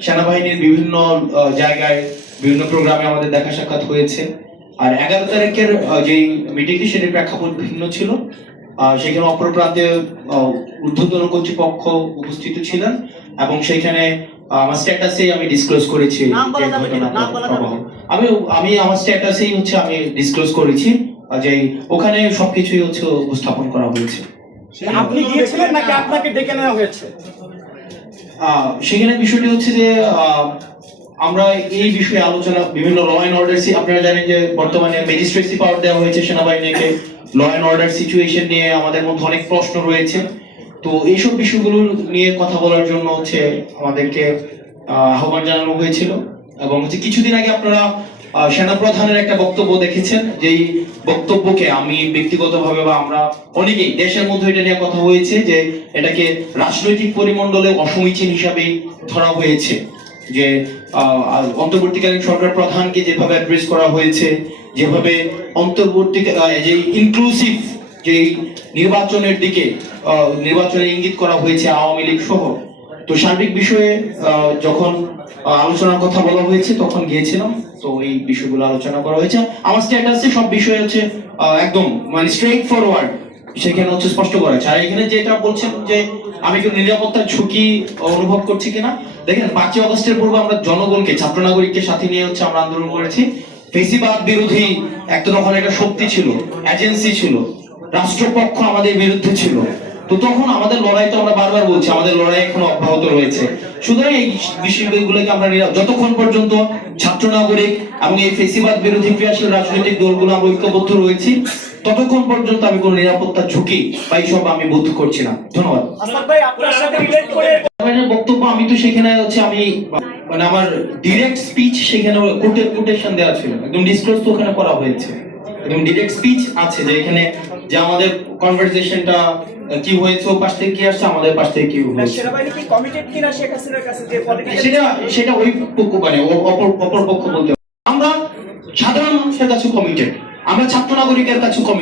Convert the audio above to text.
সেনাবাহিনীর বিভিন্ন জায়গায় বিভিন্ন প্রোগ্রামে আমাদের দেখা সাক্ষাৎ হয়েছে। আর এগারো তারিখের যেই মিটিংটি সেটির প্রেক্ষাপট ভিন্ন ছিল। সেখানে অপর প্রান্তে আহ, ঊর্ধ্বতন কর্তৃপক্ষ উপস্থিত ছিলেন এবং সেখানে আমার স্ট্যাটাসেই আমি ডিসক্লোজ করেছি যে। আমি আমি আমার স্ট্যাটাসেই হচ্ছে আমি ডিসক্লোজ করেছি যে ওখানে সবকিছুই হচ্ছে উপস্থাপন করা হয়েছে। আপনি গিয়েছিলেন নাকি আপনাকে ডেকে নেওয়া হয়েছে? সেখানে বিষয়টি হচ্ছে যে আমরা এই বিষয়ে আলোচনা বিভিন্ন ল অ্যান্ড অর্ডার আপনারা জানেন যে বর্তমানে ম্যাজিস্ট্রেসি পাওয়ার দেওয়া হয়েছে সেনাবাহিনীকে। ল অ্যান্ড অর্ডার সিচুয়েশন নিয়ে আমাদের মধ্যে অনেক প্রশ্ন রয়েছে। তো এইসব বিষয়গুলো নিয়ে কথা বলার জন্য হচ্ছে আমাদেরকে আহ, আহ্বান জানানো হয়েছিল। এবং হচ্ছে কিছুদিন আগে আপনারা সেনাপ্রধানের একটা বক্তব্য দেখেছেন, যেই বক্তব্যকে আমি ব্যক্তিগতভাবে বা আমরা অনেকেই দেশের মধ্যে এটা নিয়ে কথা হয়েছে যে এটাকে রাজনৈতিক পরিমণ্ডলে অসমীচীন হিসাবে ধরা হয়েছে। যে অন্তর্বর্তীকালীন সরকার প্রধানকে যেভাবে অ্যাড্রেস করা হয়েছে, যেভাবে অন্তর্বর্তী যে ইনক্লুসিভ যে নির্বাচনের দিকে নির্বাচনে ইঙ্গিত করা হয়েছে আওয়ামী লীগ সহ তো সার্বিক বিষয়ে যখন আলোচনার কথা বলা হয়েছে, তখন গিয়েছিলাম। তো এই বিষয়গুলো আলোচনা করা হয়েছে। আমার স্ট্যাটাসে সব বিষয় হচ্ছে একদম মানে স্ট্রেট ফরওয়ার্ড সেখানে হচ্ছে স্পষ্ট করা আর এখানে যেটা বলছেন যে, আমি কি নিরাপত্তার ঝুঁকি অনুভব করছি কিনা? দেখেন, পাঁচই অগস্টের পূর্বে আমরা জনগণকে ছাত্র নাগরিককে সাথে নিয়ে হচ্ছে আমরা আন্দোলন করেছি। ফেসিবাদ বিরোধী একটা তখন একটা শক্তি ছিল এজেন্সি ছিল, রাষ্ট্রপক্ষ আমাদের বিরুদ্ধে ছিল। তো তখন আমাদের লড়াই তো আমরা বারবার বলছি আমাদের লড়াই এখনও অব্যাহত রয়েছে। সুতরাং এই বিষয়গুলোকে আমরা যতক্ষণ পর্যন্ত ছাত্র নাগরিক এবং এই ফেসিবাদ বিরোধী ক্রিয়াশীল রাজনৈতিক দলগুলো আমরা ঐক্যবদ্ধ রয়েছি ততক্ষণ পর্যন্ত আমি কোনো নিরাপত্তার ঝুঁকি বা এইসব আমি বোধ করছি না। ধন্যবাদ। বক্তব্য আমি তো সেখানে হচ্ছে আমি মানে আমার ডিরেক্ট স্পিচ সেখানে কোটে কোটেশন দেওয়া ছিল একদম ডিসক্লোজ তো ওখানে করা হয়েছে। একদম ডিরেক্ট স্পিচ আছে যে এখানে যে আমাদের কনভারসেশনটা কি হয়েছে ও পাশ থেকে কি আসছে আমাদের পাশ থেকে কি হয়েছে। সেনাবাহিনী কি কমিটেড কিনা শেখ হাসিনার কাছে যে সেটা সেটা ওই পক্ষ মানে অপর অপর পক্ষ বলতে আমরা সাধারণ মানুষের কাছে কমিটেড আমরা ছাত্র নাগরিকের কাছে কমিটেড